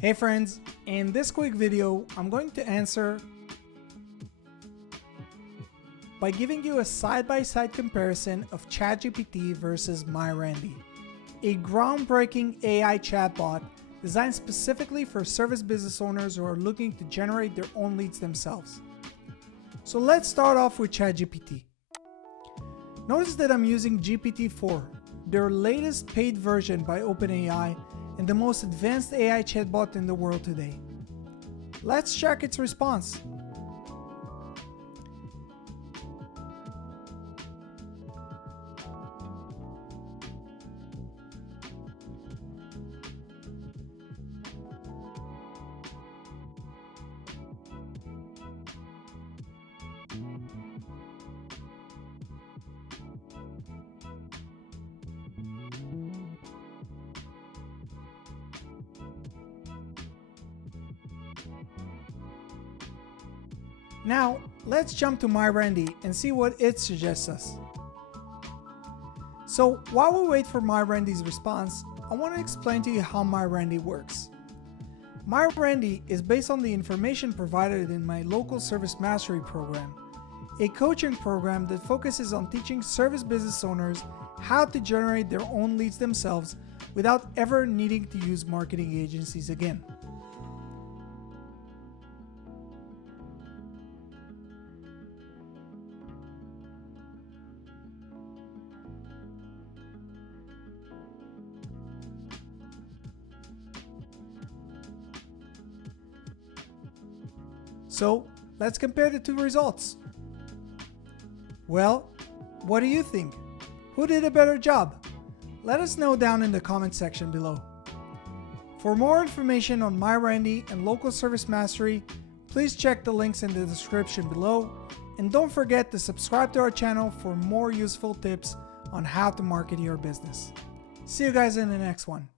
Hey friends, in this quick video, I'm going to answer by giving you a side-by-side comparison of ChatGPT versus MyRandy, a groundbreaking AI chatbot designed specifically for service business owners who are looking to generate their own leads themselves. So let's start off with ChatGPT. Notice that I'm using GPT-4, their latest paid version by OpenAI and the most advanced AI chatbot in the world today. Let's check its response. Now, let's jump to MyRandy and see what it suggests us. So, while we wait for MyRandy's response, I want to explain to you how MyRandy works. MyRandy is based on the information provided in my local service mastery program, a coaching program that focuses on teaching service business owners how to generate their own leads themselves without ever needing to use marketing agencies again. So, let's compare the two results. Well, what do you think? Who did a better job? Let us know down in the comment section below. For more information on MyRandy and local service mastery, please check the links in the description below, and don't forget to subscribe to our channel for more useful tips on how to market your business. See you guys in the next one.